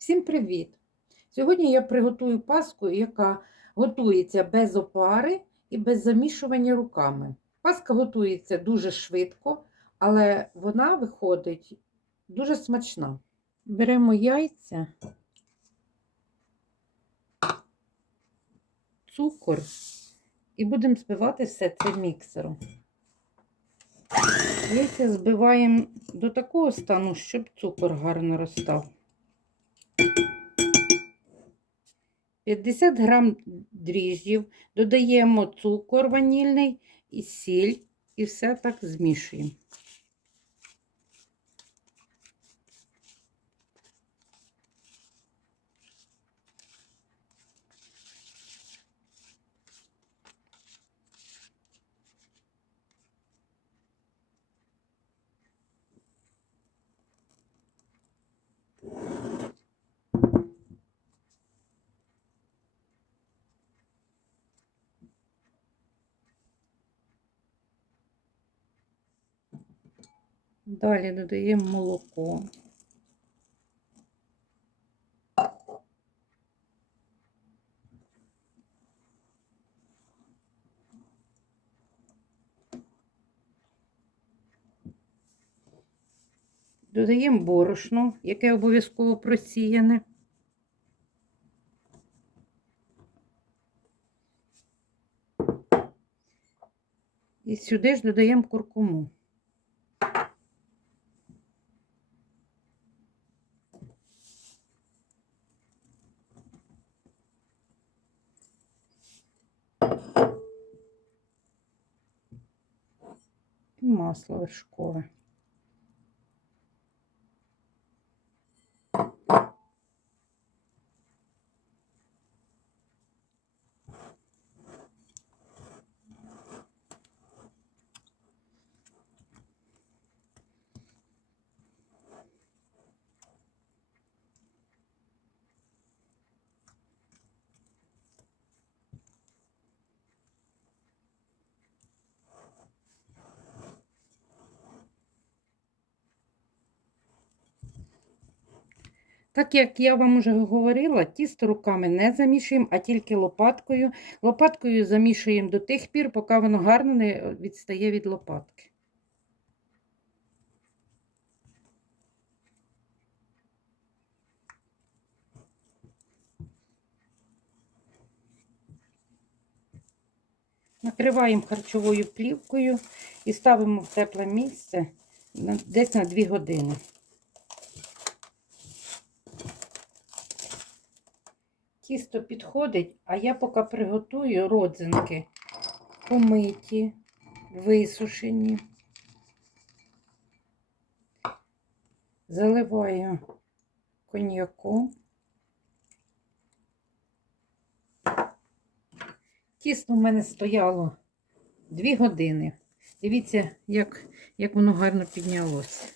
Всім привіт! Сьогодні я приготую паску, яка готується без опари і без замішування руками. Паска готується дуже швидко, але вона виходить дуже смачна. Беремо яйця, цукор і будемо збивати все це міксером. Яйця збиваємо до такого стану, щоб цукор гарно розстав. 50 грам дріжджів, додаємо цукор ванільний і сіль, і все так змішуємо. Далі додаємо молоко. Додаємо борошно, яке обов'язково просіяне. І сюди ж додаємо куркуму. І масло вершкове. Так як я вам вже говорила, тісто руками не замішуємо, а тільки лопаткою. Лопаткою замішуємо до тих пір, поки воно гарно не відстає від лопатки. Накриваємо харчовою плівкою і ставимо в тепле місце десь на 2 години. Тісто підходить, а я поки приготую родзинки помиті, висушені. Заливаю коньяком. Тісто в мене стояло 2 години. Дивіться, як, як воно гарно піднялося.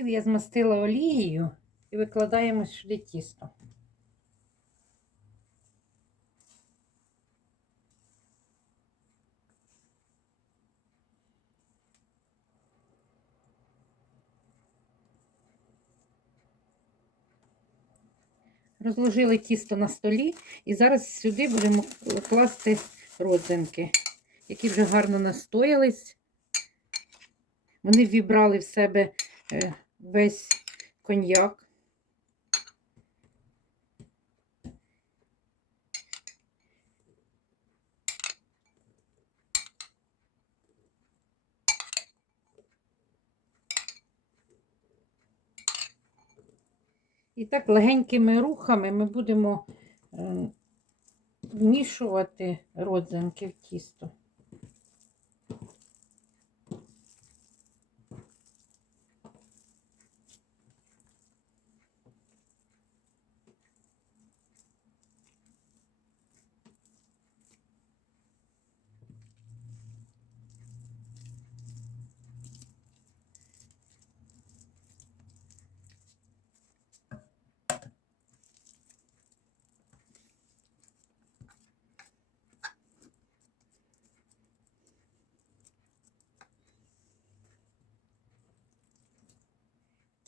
Стіл я змастила олією і викладаємо сюди тісто. Розложили тісто на столі і зараз сюди будемо класти родзинки, які вже гарно настоялись. Вони вібрали в себе е, весь коньяк. І так легенькими рухами ми будемо е, вмішувати родзинки в тісто.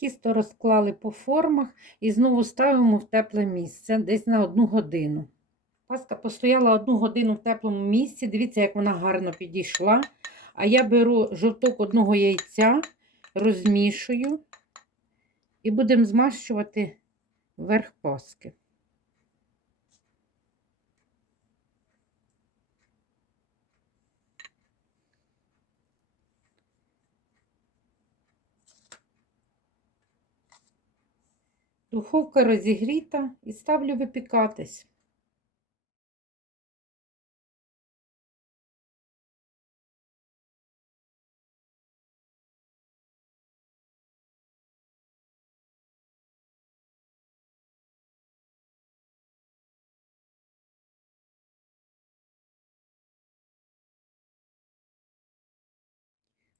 Тісто розклали по формах і знову ставимо в тепле місце десь на одну годину. Паска постояла одну годину в теплому місці. Дивіться, як вона гарно підійшла. А я беру жовток одного яйця, розмішую і будемо змащувати верх паски. Духовка розігріта і ставлю випікатись.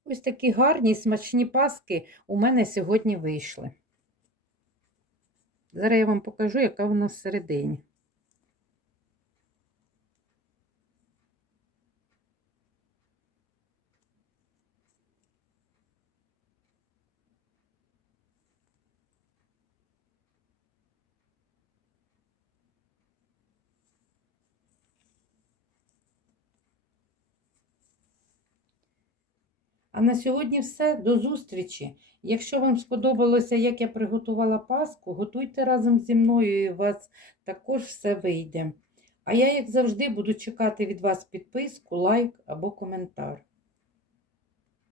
Ось такі гарні смачні паски у мене сьогодні вийшли. Зараз я вам покажу, яка вона всередині. А на сьогодні все. До зустрічі! Якщо вам сподобалося, як я приготувала паску, готуйте разом зі мною і у вас також все вийде. А я, як завжди, буду чекати від вас підписку, лайк або коментар.